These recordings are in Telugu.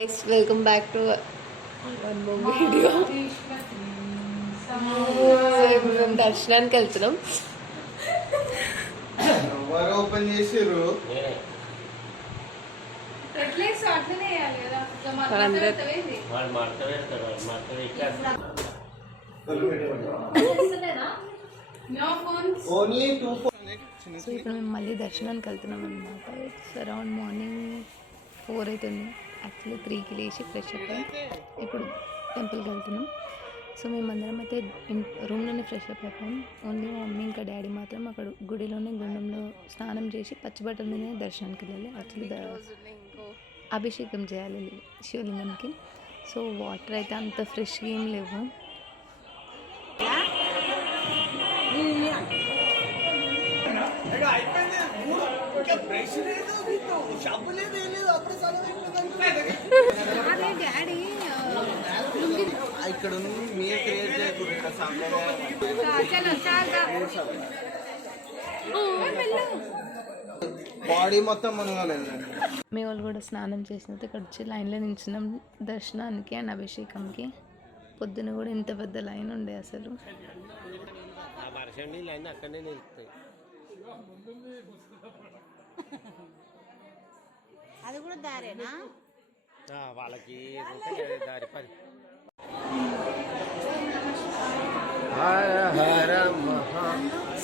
Welcome back to one more video. ఇప్పుడు మేము దర్శనానికి వెళ్తున్నాం. ఓపెన్ చేసిర్రు సో ఇప్పుడు మేము మళ్ళీ దర్శనానికి వెళ్తున్నాం అనమాట. ఇట్స్ అరౌండ్ మార్నింగ్ 4 అవుతుంది. యాక్చువల్లీ 3కి లేచి ఫ్రెష్ అప్ అయ్యి ఇప్పుడు టెంపుల్కి వెళ్తున్నాం. సో మేమందరం అయితే రూమ్లోనే ఫ్రెష్ అప్ అయిపోయాం. ఓన్లీ మా మమ్మీ ఇంకా డాడీ మాత్రం అక్కడ గుడిలోనే గుండంలో స్నానం చేసి పచ్చిబట్టల మీదనే దర్శనానికి వెళ్ళాలి. యాక్చువల్లీ అభిషేకం చేయాలి శివలింగంకి. సో వాటర్ అయితే అంత ఫ్రెష్గా ఏం లేవు. ఇక్కడ బాడీ మొత్తం మునగలేదు. మీ వాళ్ళు కూడా స్నానం చేసినట్టు ఇక్కడ వచ్చి లైన్లో నించున్నాం దర్శనానికి అండ్ అభిషేకంకి. పొద్దున కూడా ఇంత పెద్ద లైన్ ఉండే అసలు. అది కూడా దారేనా వాళ్ళకి దారి పని.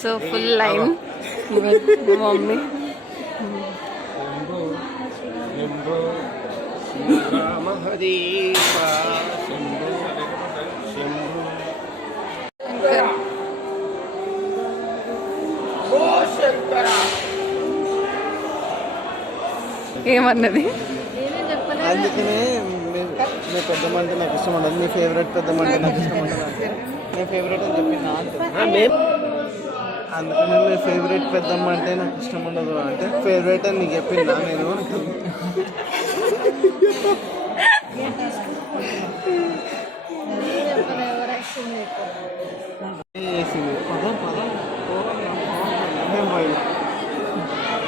సో ఫుల్ లైన్ మమ్మీ ఏమన్నది. అందుకనే మీ పెద్దమ్మ అంటే నాకు ఇష్టం ఉండదు, మీ ఫేవరెట్ పెద్దమ్మ అంటే నాకు ఇష్టం ఉండదు. నేను ఫేవరెట్ అని చెప్పింది. అందుకనే మీ ఫేవరెట్ పెద్దమ్మ అంటే నాకు ఇష్టం ఉండదు అంటే ఫేవరెట్ అని నీకు చెప్పిందా నేను.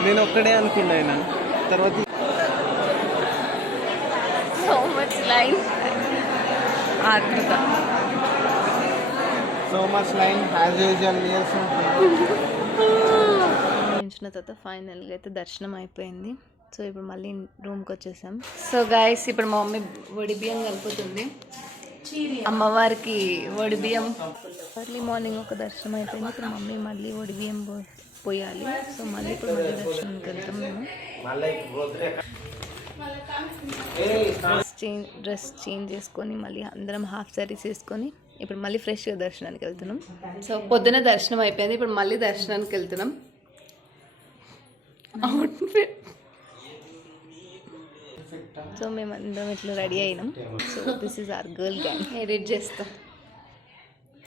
నేను ఒక్కడే అనుకున్నా ఆయన తర్వాత. సో మచ్ లైన్ ఆతృత. So much line as usual. నించిన తర్వాత ఫైనల్గా అయితే దర్శనం అయిపోయింది. సో ఇప్పుడు మళ్ళీ రూమ్కి వచ్చేసాం. సో గాయస్ ఇప్పుడు మా మమ్మీ వడి బియ్యం కలుపుతుంది అమ్మవారికి. వడి బియ్యం ఎర్లీ మార్నింగ్ ఒక దర్శనం అయిపోయింది. ఇప్పుడు మమ్మీ మళ్ళీ వడి బియ్యం పోయాలి. సో మళ్ళీ ఇప్పుడు మళ్ళీ దర్శనానికి వెళ్తాం మేము. డ్రెస్ చేంజ్ చేసుకొని మళ్ళీ అందరం హాఫ్ సారీస్ వేసుకొని ఇప్పుడు మళ్ళీ ఫ్రెష్గా దర్శనానికి వెళ్తున్నాం. సో పొద్దున దర్శనం అయిపోయింది. ఇప్పుడు మళ్ళీ దర్శనానికి వెళ్తున్నాం. అవుట్ఫిట్. సో మేము అందరం ఇట్లా రెడీ అయినాం. So this is our girl gang. Edit చేస్తాం.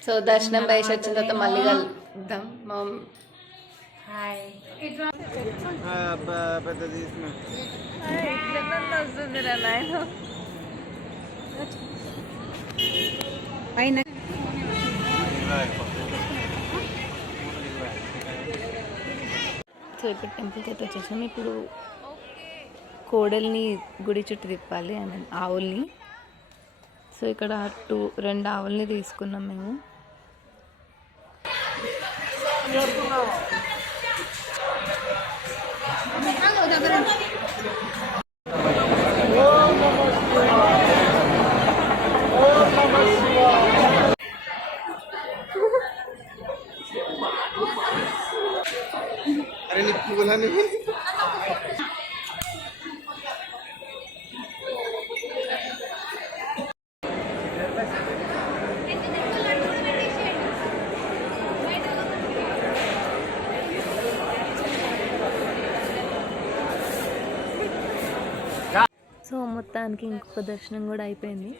సో దర్శనం బయట వచ్చిన తర్వాత మళ్ళీ కలుద్దాం. మా పెద్ద తీసుకున్నా వస్తుందిరా నాయన. సో ఇప్పుడు టెంపుల్కి అయితే వచ్చేసాం. ఇప్పుడు కోడల్ని గుడి చుట్టూ తిప్పాలి అండ్ ఆవుల్ని. సో ఇక్కడ 2 ఆవుల్ని తీసుకున్నాం మేము. అరే నీ పువ్వులని సో మొత్తానికి ఇంకొక దర్శనం కూడా అయిపోయింది.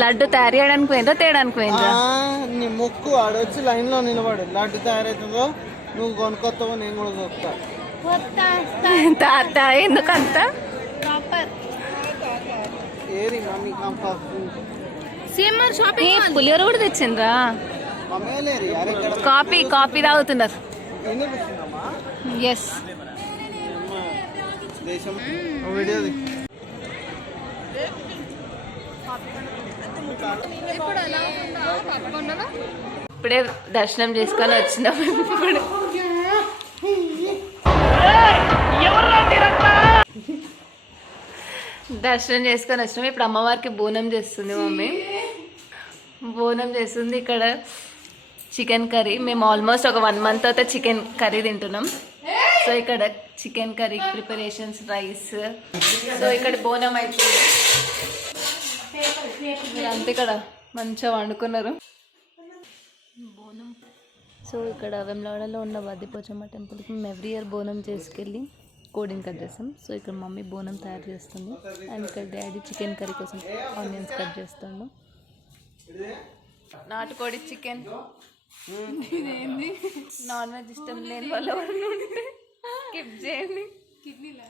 లడ్డు తయారు చేయడానికి పోయిందా తేయడానికి పోయిందా? నీ మొక్కు ఆడొచ్చి లైన్లో నిలబడు. లడ్డు తయారవుతుందో నువ్వు కొనుక్కొస్తావో నేను కూడా కొనుక్తా. తాత ఎందుకంత ఏరి మమ్మీ పులిహోర కూడా తెచ్చిండ్రా. కాఫీ తాగుతున్నారు. వినిపిస్తుందమ్మా ఎస్. దేశం వీడియోది ఇప్పుడే దర్శనం చేసుకొని వచ్చినాం. ఇప్పుడు దర్శనం చేసుకొని వచ్చినాం. ఇప్పుడు అమ్మవారికి బోనం చేస్తుంది మమ్మీ. బోనం చేస్తుంది. ఇక్కడ చికెన్ కర్రీ. మేము ఆల్మోస్ట్ ఒక 1 month అయితే చికెన్ కర్రీ తింటున్నాం. సో ఇక్కడ chicken curry preparations, rice. So ఇక్కడ బోనం అవుతుంది. మీరంతా ఇక్కడ మంచిగా వండుకున్నారు. బోనం. సో ఇక్కడ వెమ్లవాడలో ఉన్న బద్దిపోచమ్మ టెంపుల్కి మేము ఎవ్రీ ఇయర్ బోనం చేసుకెళ్ళి కోడిని కట్ చేస్తాం. సో ఇక్కడ మమ్మీ బోనం తయారు చేస్తుంది. అండ్ ఇక్కడ డాడీ చికెన్ కర్రీ కోసం ఆనియన్స్ కట్ చేస్తాడు. నాటుకోడి చికెన్. ఇదేంది నాన్ వెజ్ ఇష్టం లేని వాళ్ళు ఉంటే స్కిప్ చేయండి. కిడ్నీలో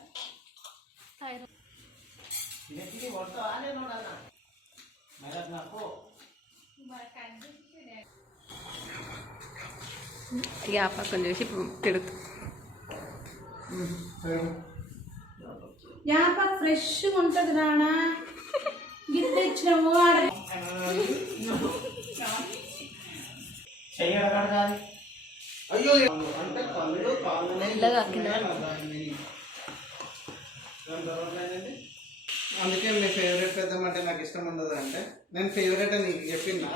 ఇక పక్కన చూసి తిడుతూ యాపక్ ఫ్రెష్ ఉంటుంది రానా. గిఫ్ట్ ఇచ్చినాము మెల్లగా కింద అందుకే మీ ఫేవరెట్ పెద్దమ్మ అంటే నాకు ఇష్టం ఉండదు అంటే నేను ఫేవరెట్ అని నీకు చెప్పినా.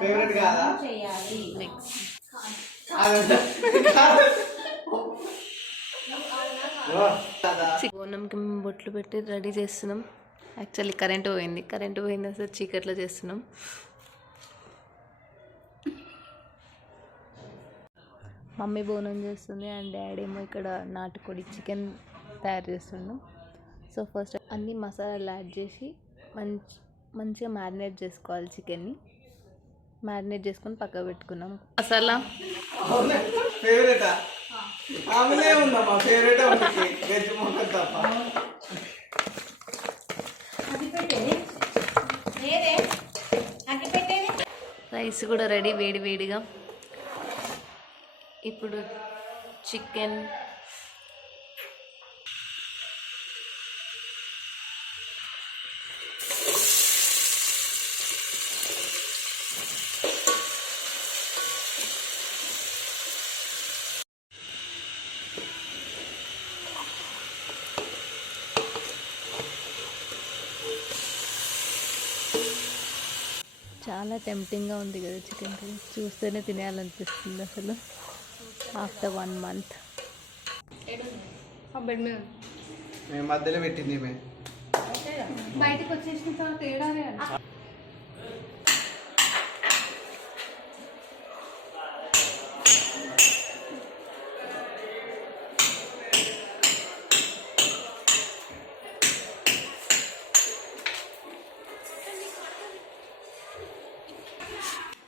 ఫేవరెట్ కాదా? బోనంకి మేము బొట్లు పెట్టి రెడీ చేస్తున్నాం. యాక్చువల్లీ కరెంట్ పోయింది అసలు చీకట్లో చేస్తున్నాం. మమ్మీ బోనం చేస్తుంది అండ్ డాడీ ఏమో ఇక్కడ నాటుకోడి చికెన్ తయారు చేస్తుండు. సో ఫస్ట్ అన్ని మసాలాలు యాడ్ చేసి మంచిగా మ్యారినేట్ చేసుకోవాలి. చికెన్ని మ్యారినేట్ చేసుకొని పక్కకు పెట్టుకున్నాం. మసాలా ఫేవరెటా? ఆమెనే ఉందమ్మా ఫేవరెట్ వెజ్ మొక్కలు తప్ప. రైస్ కూడా రెడీ వేడిగా. ఇప్పుడు చికెన్ చాలా టెంప్టింగ్గా ఉంది కదా చికెన్ కర్రీ. చూస్తేనే తినేయాలనిపిస్తుంది అసలు. ఆఫ్టర్ 1 month బెడ్ మీద మేము మధ్యలో పెట్టింది బయటకు వచ్చేసిన తర్వాత తేడానే.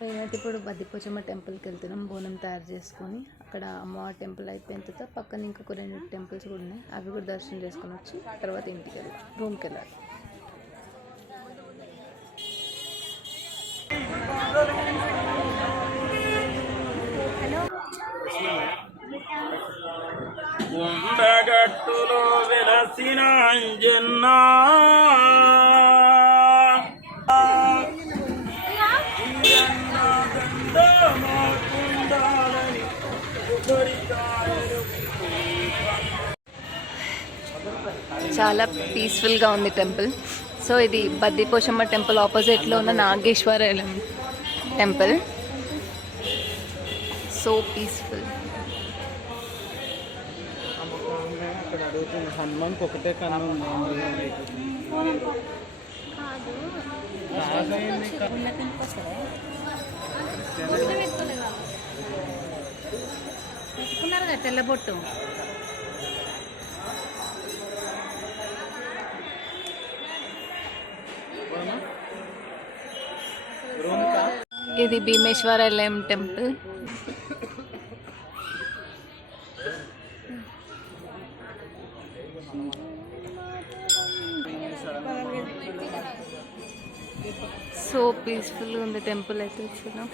మేమైతే ఇప్పుడు బద్దిపోచమ్మ టెంపుల్కి వెళ్తున్నాం బోనం తయారు చేసుకొని. అక్కడ అమ్మవారి టెంపుల్ అయిపోయిన తర్వాత పక్కన ఇంకొక 2 టెంపుల్స్ కూడా ఉన్నాయి. అవి కూడా దర్శనం చేసుకొని వచ్చి తర్వాత ఇంటికి వెళ్ళాలి, రూమ్కి వెళ్ళాలి. ఉండగట్టులో వెలసిన అంజన్నా చాలా పీస్ఫుల్గా ఉంది టెంపుల్. సో ఇది బద్దిపోచమ్మ టెంపుల్ ఆపోజిట్లో ఉన్న నాగేశ్వరం టెంపుల్. So peaceful. అక్కడ అడుగుతుంది హనుమాన్కి ఒకటే కన్ను ఉంది. పెట్టుకున్నారు కదా తెల్లబొట్టు. ఇది భీమేశ్వరాలయం టెంపుల్. సో పీస్ఫుల్గా ఉంది టెంపుల్ అయితే అసలు.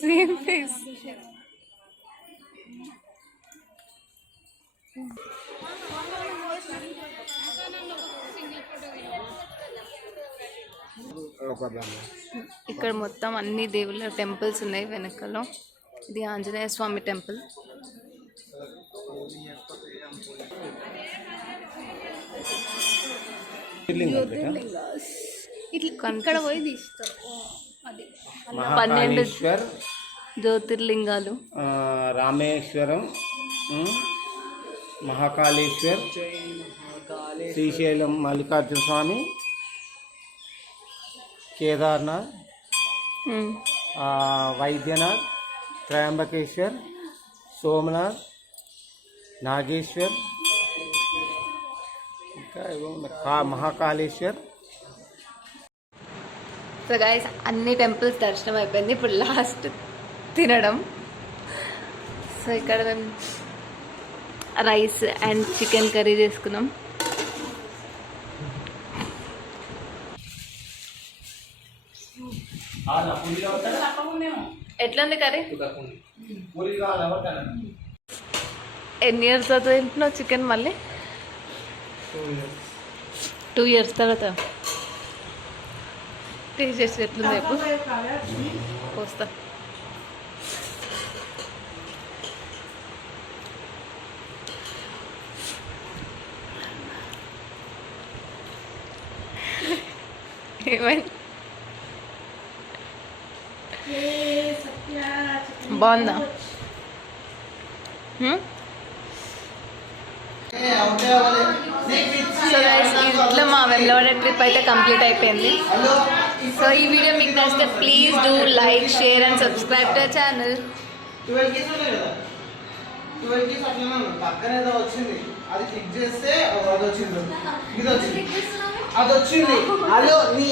Same face. ఇక్కడ మొత్తం అన్ని దేవుళ్ళ టెంపుల్స్ ఉన్నాయి వెనకలో. ఇది ఆంజనేయ స్వామి టెంపుల్. ఇక్కడ పోయి తీస్తాం. 12 జ్యోతిర్లింగాలు. రామేశ్వరం, మహాకాళేశ్వర్, శ్రీశైలం మల్లికార్జున స్వామి, కేదార్నాథ్, వైద్యనాథ్, త్రయంబకేశ్వర్, సోమనాథ్, నాగేశ్వర్, ఇంకా మహాకాళేశ్వర్. సో గైస్ అన్ని టెంపుల్స్ దర్శనం అయిపోయింది. ఇప్పుడు లాస్ట్ తినడం. సో ఇక్కడ మేము రైస్ అండ్ చికెన్ కర్రీ చేసుకున్నాం. ఎట్లుంది కర్రీ? ఎన్ని ఇయర్స్ తర్వాత తింటున్నావు చికెన్ మళ్ళీ? 2 years తర్వాత టేస్ట్ చేసి ఎట్లుంది రేపు పోస్తా. ఏమైంది? బాగుందా? సో గైస్ ఇట్లా మా వెమ్లవాడ ట్రిప్ అయితే కంప్లీట్ అయిపోయింది. సో ఈ వీడియో మీకు నచ్చితే please do like, share and subscribe to channel. 12 keys ఉన్నాయి కదా, 12 keys అట్లా పక్కన ఏదో వచ్చింది, అది క్లిక్ చేస్తే అది వచ్చింది, ఇది వచ్చింది, అది వచ్చింది. హలో నీ